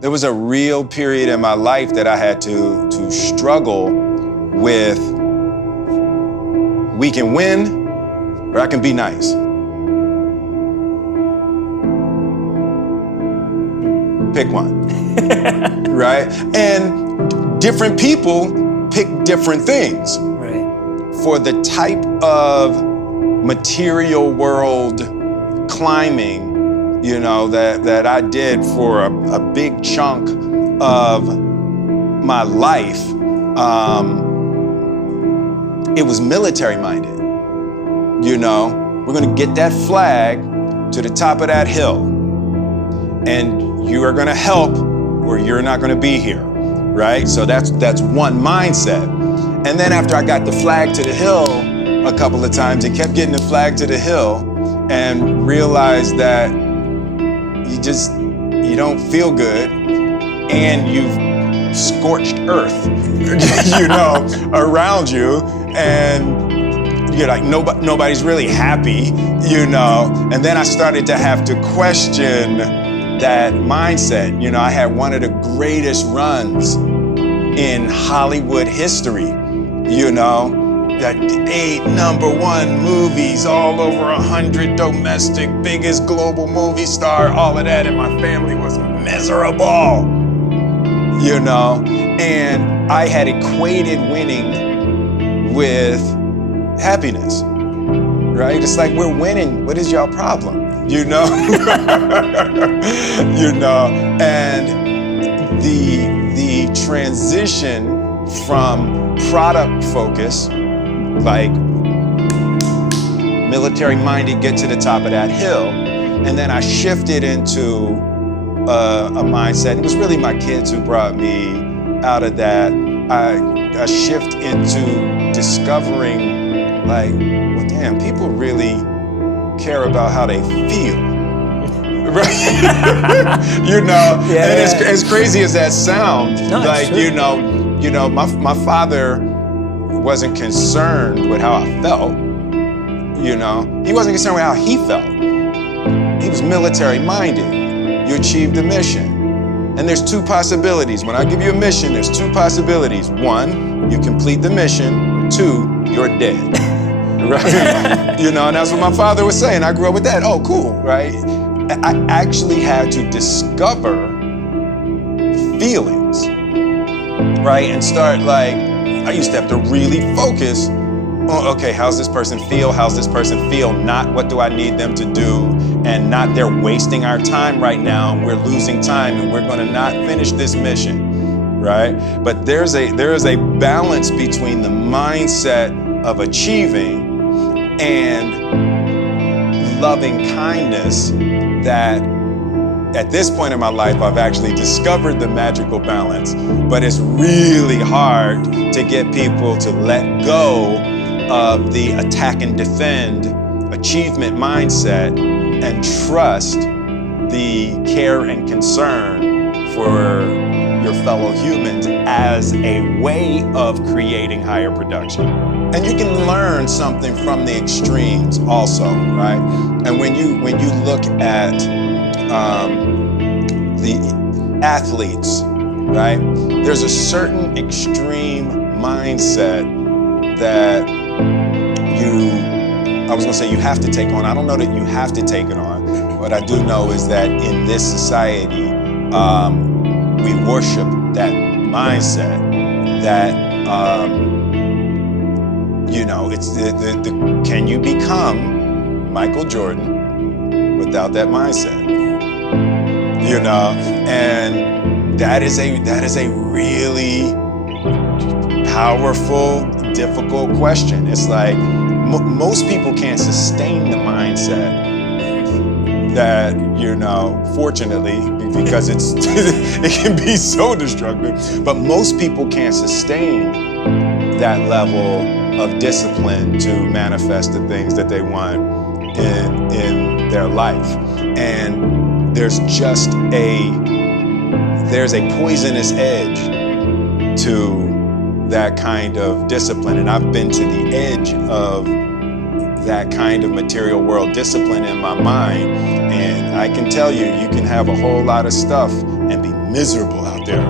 There was a real period in my life that I had to struggle with, we can win or I can be nice. Pick one, right? And different people pick different things. Right. For the type of material world climbing, you know, that I did for a big chunk of my life, it was military minded. You know, we're gonna get that flag to the top of that hill, and you are gonna help or you're not gonna be here, right? So that's one mindset. And then after I got the flag to the hill a couple of times and kept getting the flag to the hill and realized that you don't feel good and you've scorched earth, you know, around you, and you're like, nobody's really happy, you know. And then I started to have to question that mindset. You know, I had one of the greatest runs in Hollywood history, you know. Got 8 #1 movies, all over 100 domestic, biggest global movie star, all of that, and my family was miserable, you know. And I had equated winning with happiness, right? It's like, we're winning, what is y'all problem, you know? You know, and the transition from product focus, like military-minded, get to the top of that hill. And then I shifted into a mindset. It was really my kids who brought me out of that. I shift into discovering, like, well, damn, people really care about how they feel. Right? You know, yeah, and as crazy as that sounds, no, like, you know, my father wasn't concerned with how I felt, you know. He wasn't concerned with how he felt. He was military-minded. You achieved the mission. And there's 2 possibilities. When I give you a mission, there's 2 possibilities. 1, you complete the mission. 2, you're dead. Right? You know, and that's what my father was saying. I grew up with that. Oh, cool, right? I actually had to discover feelings, right? And start, like, I used to have to really focus on, okay, how's this person feel? How's this person feel? Not what do I need them to do? And not they're wasting our time right now and we're losing time and we're gonna not finish this mission, right? But there is a balance between the mindset of achieving and loving kindness that at this point in my life, I've actually discovered the magical balance, but it's really hard to get people to let go of the attack and defend achievement mindset and trust the care and concern for your fellow humans as a way of creating higher production. And you can learn something from the extremes also, right? And when you look at the athletes, right? There's a certain extreme mindset that I was gonna say you have to take on. I don't know that you have to take it on. What I do know is that in this society, we worship that mindset that, you know, it's can you become Michael Jordan without that mindset? You know, and that is a really powerful, difficult question. It's like most people can't sustain the mindset that, you know, fortunately, because it can be so destructive, but most people can't sustain that level of discipline to manifest the things that they want in their life. And there's a poisonous edge to that kind of discipline. And I've been to the edge of that kind of material world discipline in my mind. And I can tell you, you can have a whole lot of stuff and be miserable out there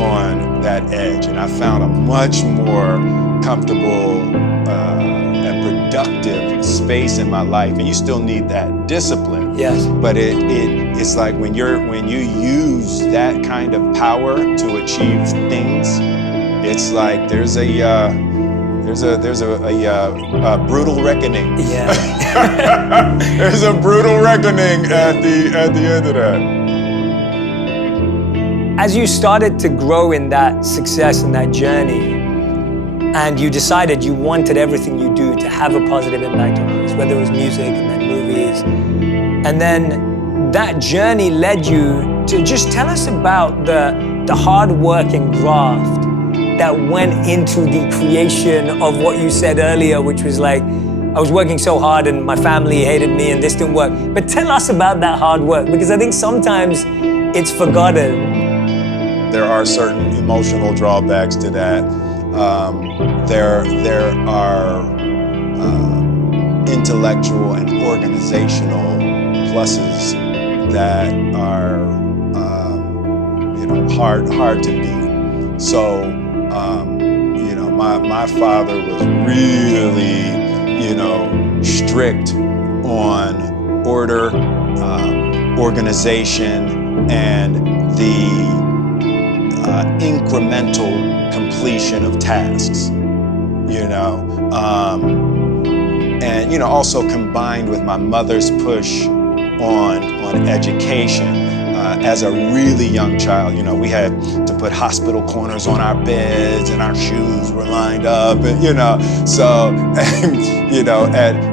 on that edge. And I found a much more comfortable and productive space in my life. And you still need that discipline. Yes. But it's like when you use that kind of power to achieve things, it's like there's a brutal reckoning. Yeah. There's a brutal reckoning at the end of that. As you started to grow in that success and that journey, and you decided you wanted everything you do to have a positive impact on others, whether it was music and then movies, and then that journey led you to just tell us about the hard work and graft that went into the creation of what you said earlier, which was like, I was working so hard and my family hated me and this didn't work. But tell us about that hard work, because I think sometimes it's forgotten. There are certain emotional drawbacks to that. There are intellectual and organizational pluses that are hard to beat. So my father was really strict on order, organization, and the incremental completion of tasks, and also combined with my mother's push on education. As a really young child, we had to put hospital corners on our beds and our shoes were lined up, and so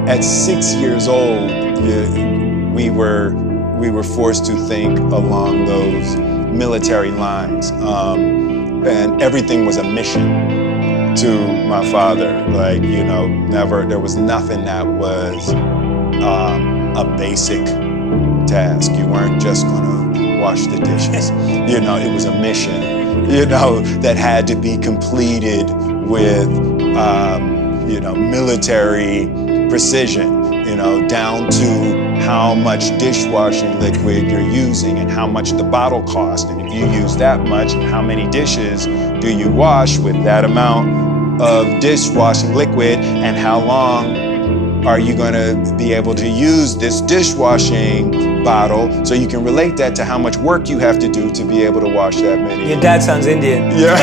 at 6 years old, we were forced to think along those military lines, and everything was a mission to my father. Like, there was nothing that was a basic task. You weren't just gonna wash the dishes. It was a mission, that had to be completed with, military precision, down to how much dishwashing liquid you're using and how much the bottle costs. And if you use that much, how many dishes do you wash with that amount of dishwashing liquid, and how long are you going to be able to use this dishwashing bottle, so you can relate that to how much work you have to do to be able to wash that many. Your dad sounds Indian. Yeah.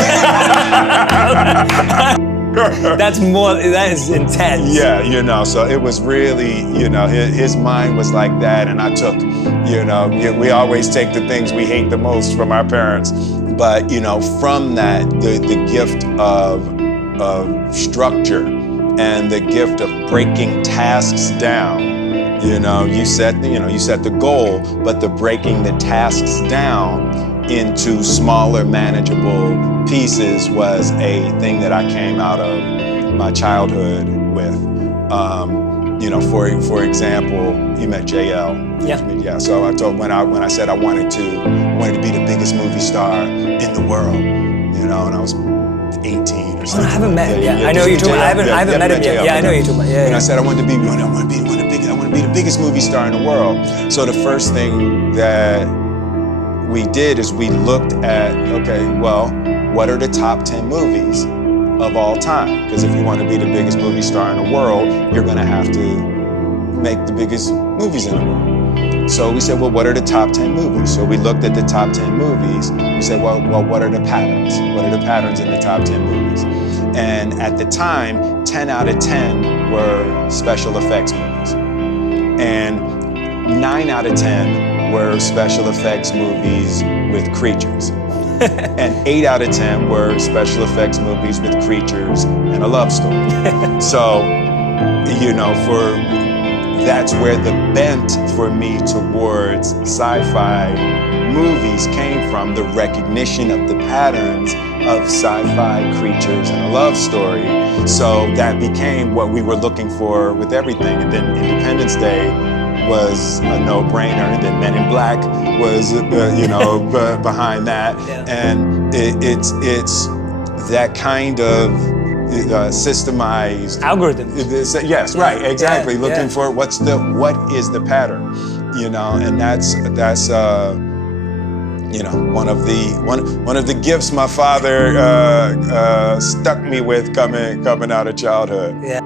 That is intense. Yeah, so it was really, his mind was like that, and I took, we always take the things we hate the most from our parents. But, from that, the gift of structure and the gift of breaking tasks down. You set the goal, but the breaking the tasks down into smaller, manageable pieces was a thing that I came out of my childhood with. For example, you met JL. Yeah. So I told when I said I wanted to be the biggest movie star in the world, and I was 18 or something. I haven't met him yet. I know you're talking about. I haven't met him yet. Yeah, I know you're talking about. Yeah. And I said I want to be the biggest movie star in the world. So the first thing that we did is we looked at, what are the top 10 movies of all time? Because if you want to be the biggest movie star in the world, you're going to have to make the biggest movies in the world. So we said, what are the top 10 movies? So we looked at the top 10 movies. We said, what are the patterns? What are the patterns in the top 10 movies? And at the time, 10 out of 10 were special effects movies. And 9 out of 10 were special effects movies with creatures. And 8 out of 10 were special effects movies with creatures and a love story. So, that's where the bent for me towards sci-fi movies came from, the recognition of the patterns of sci-fi creatures and a love story. So that became what we were looking for with everything. And then Independence Day was a no-brainer, and then Men in Black was, behind that. Yeah. And it's that kind of, systemized Algorithms. Yes, right, exactly. Yeah, Looking yeah. for what is the pattern, and that's one of the gifts my father stuck me with coming out of childhood. Yeah.